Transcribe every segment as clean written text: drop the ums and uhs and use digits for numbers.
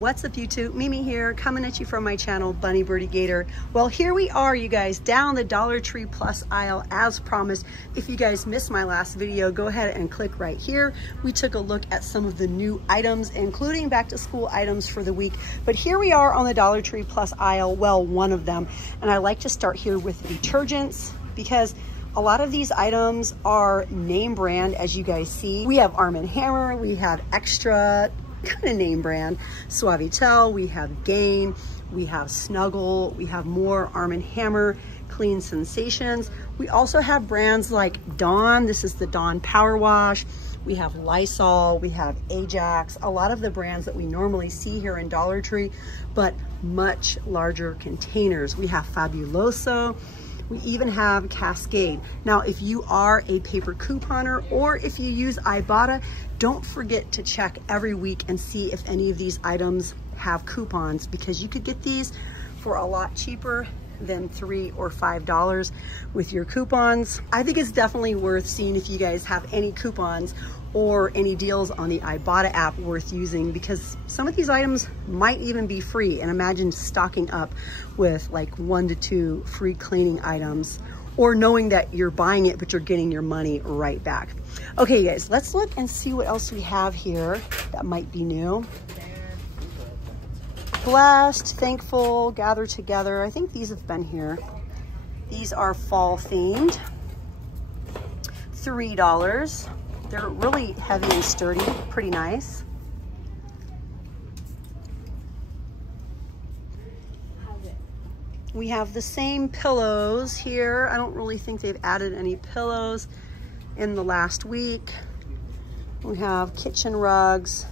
What's up YouTube? Mimi here, coming at you from my channel, Bunny Birdie Gator. Well, here we are, you guys, down the Dollar Tree Plus aisle as promised. If you guys missed my last video, go ahead and click right here. We took a look at some of the new items, including back to school items for the week. But here we are on the Dollar Tree Plus aisle, well, one of them. And I like to start here with detergents because a lot of these items are name brand, as you guys see. We have Arm & Hammer, we have Extra, kind of name brand, Suavitel, we have Gain, we have Snuggle, we have more Arm & Hammer, Clean Sensations. We also have brands like Dawn. This is the Dawn Power Wash. We have Lysol, we have Ajax, a lot of the brands that we normally see here in Dollar Tree, but much larger containers. We have Fabuloso. We even have Cascade. Now, if you are a paper couponer or if you use Ibotta, don't forget to check every week and see if any of these items have coupons, because you could get these for a lot cheaper than $3 or $5 with your coupons. I think it's definitely worth seeing if you guys have any coupons or any deals on the Ibotta app worth using, because some of these items might even be free. And imagine stocking up with like 1 to 2 free cleaning items, or knowing that you're buying it but you're getting your money right back. Okay guys, let's look and see what else we have here that might be new. Blessed, Thankful, Gather Together. I think these have been here. These are fall themed. $3. They're really heavy and sturdy, pretty nice. We have the same pillows here. I don't really think they've added any pillows in the last week. We have kitchen rugs,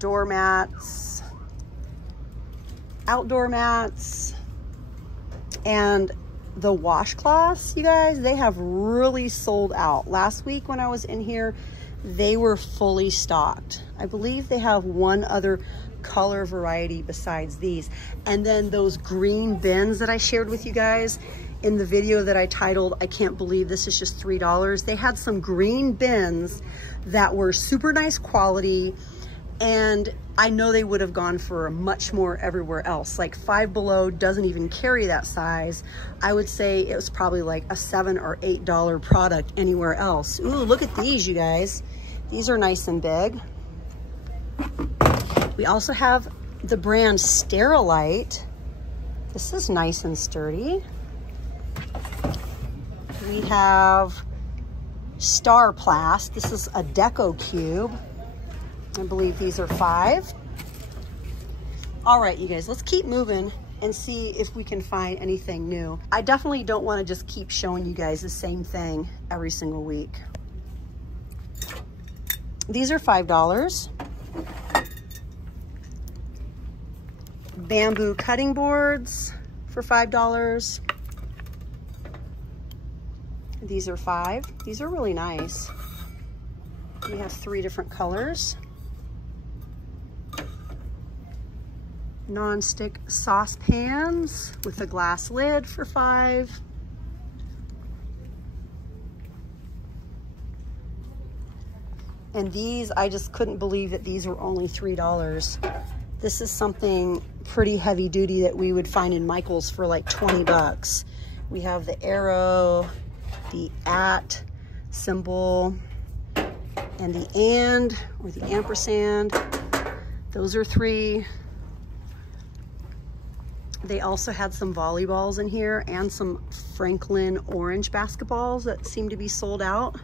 doormats, outdoor mats, and the washcloths, you guys, they have really sold out. Last week when I was in here, they were fully stocked. I believe they have one other color variety besides these. And then those green bins that I shared with you guys in the video that I titled, I Can't Believe This Is Just $3. They had some green bins that were super nice quality, and I know they would have gone for much more everywhere else. Like Five Below doesn't even carry that size. I would say it was probably like a $7 or $8 product anywhere else. Ooh, look at these, you guys. These are nice and big. We also have the brand Sterilite. This is nice and sturdy. We have Star Plast. This is a Deco Cube. I believe these are $5. All right, you guys, let's keep moving and see if we can find anything new. I definitely don't want to just keep showing you guys the same thing every single week. These are $5. Bamboo cutting boards for $5. These are $5. These are really nice. We have 3 different colors. Non-stick saucepans with a glass lid for $5. And these, I just couldn't believe that these were only $3. This is something pretty heavy duty that we would find in Michael's for like 20 bucks. We have the arrow, the @ symbol, and the and, or the ampersand. Those are $3. They also had some volleyballs in here and some Franklin orange basketballs that seem to be sold out.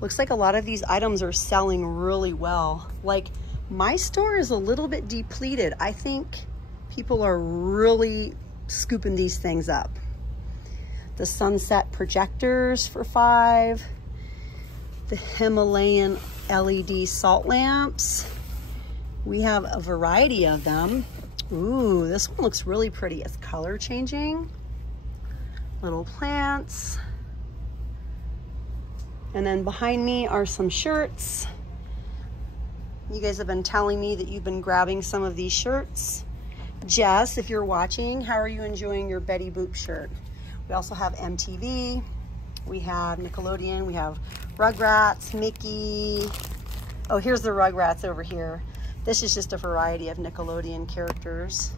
Looks like a lot of these items are selling really well. Like, my store is a little bit depleted. I think people are really scooping these things up. The sunset projectors for $5. The Himalayan LED salt lamps. We have a variety of them. Ooh, this one looks really pretty. It's color changing. Little plants. And then behind me are some shirts. You guys have been telling me that you've been grabbing some of these shirts. Jess, if you're watching, how are you enjoying your Betty Boop shirt? We also have MTV. We have Nickelodeon. We have Rugrats, Mickey. Oh, here's the Rugrats over here. This is just a variety of Nickelodeon characters.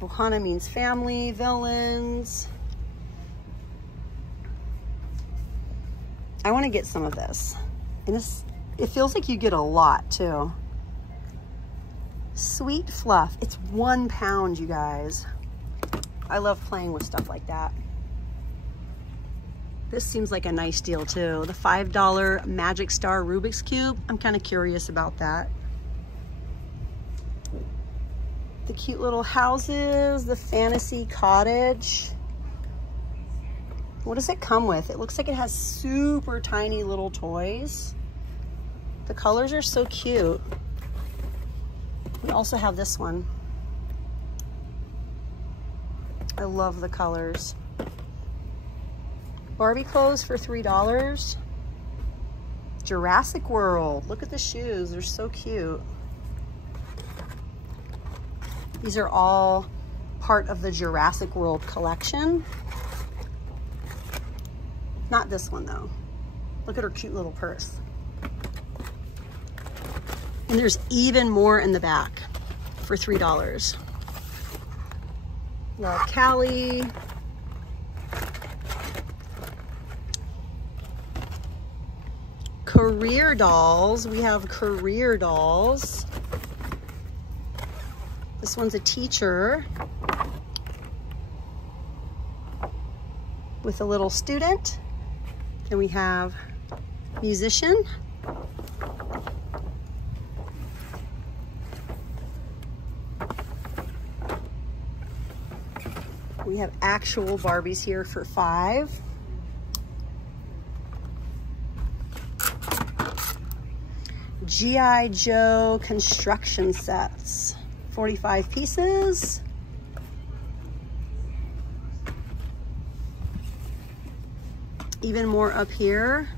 Ohana means family, villains. I want to get some of this. And it feels like you get a lot too. Sweet Fluff. It's 1 pound, you guys. I love playing with stuff like that. This seems like a nice deal too. The $5 Magic Star Rubik's Cube. I'm kind of curious about that. The cute little houses, the fantasy cottage. What does it come with? It looks like it has super tiny little toys. The colors are so cute. We also have this one. I love the colors. Barbie clothes for $3. Jurassic World. Look at the shoes. They're so cute. These are all part of the Jurassic World collection. Not this one though. Look at her cute little purse. And there's even more in the back for $3. Love Callie. Career dolls. We have career dolls. This one's a teacher with a little student. Then we have musician. We have actual Barbies here for $5. G.I. Joe construction sets, 45 pieces. Even more up here.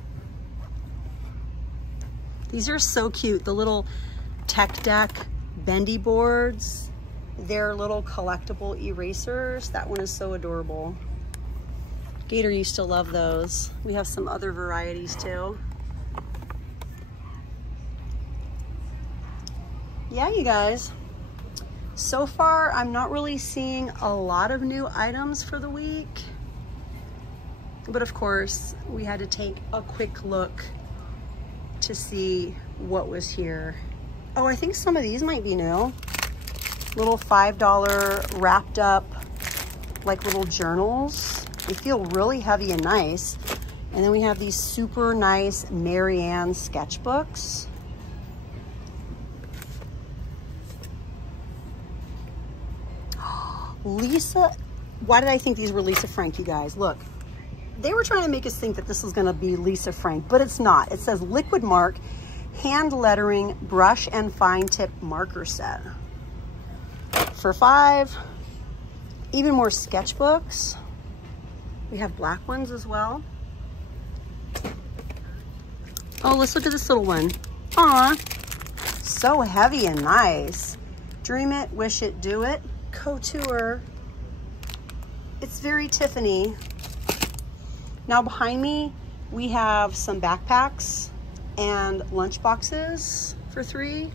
These are so cute. The little tech deck bendy boards. They're little collectible erasers. That one is so adorable. Gator used to love those. We have some other varieties too. Yeah, you guys. So far, I'm not really seeing a lot of new items for the week. But of course, we had to take a quick look to see what was here. Oh, I think some of these might be new. Little $5 wrapped up, like little journals. They feel really heavy and nice. And then we have these super nice Marianne sketchbooks. Lisa, why did I think these were Lisa Frank, you guys? Look, they were trying to make us think that this was gonna be Lisa Frank, but it's not. It says Liquid Mark Hand Lettering Brush and Fine Tip Marker Set for $5. Even more sketchbooks. We have black ones as well. Oh, let's look at this little one. Aw, so heavy and nice. Dream it, wish it, do it. Couture. It's very Tiffany. Now behind me, we have some backpacks and lunch boxes for $3.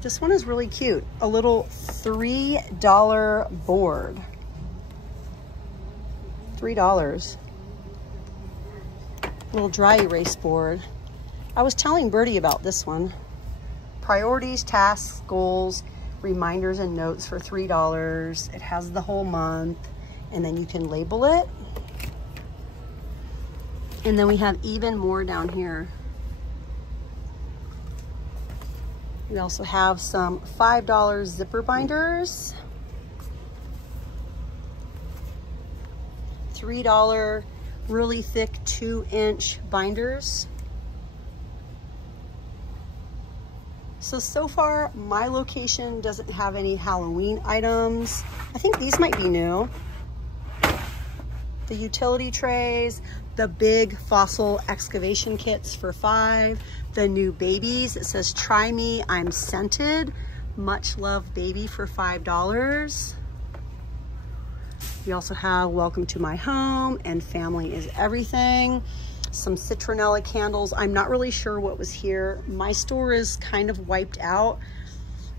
This one is really cute. A little $3 board. $3. Little dry erase board. I was telling Birdy about this one. Priorities, tasks, goals, reminders and notes for $3. It has the whole month, and then you can label it. And then we have even more down here. We also have some $5 zipper binders. $3 really thick 2-inch binders. So far, my location doesn't have any Halloween items. I think these might be new. The utility trays, the big fossil excavation kits for $5. The new babies, it says, try me, I'm scented. Much love baby for $5. We also have welcome to my home and family is everything. some citronella candles. I'm not really sure what was here. My store is kind of wiped out.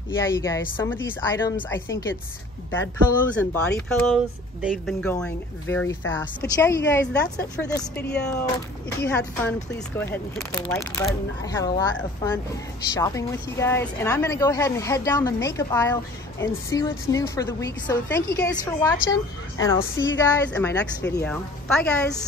Yeah, you guys, some of these items, I think it's bed pillows and body pillows. They've been going very fast. But yeah, you guys, that's it for this video. If you had fun, please go ahead and hit the like button. I had a lot of fun shopping with you guys. And I'm gonna go ahead and head down the makeup aisle and see what's new for the week. So thank you guys for watching, and I'll see you guys in my next video. Bye, guys.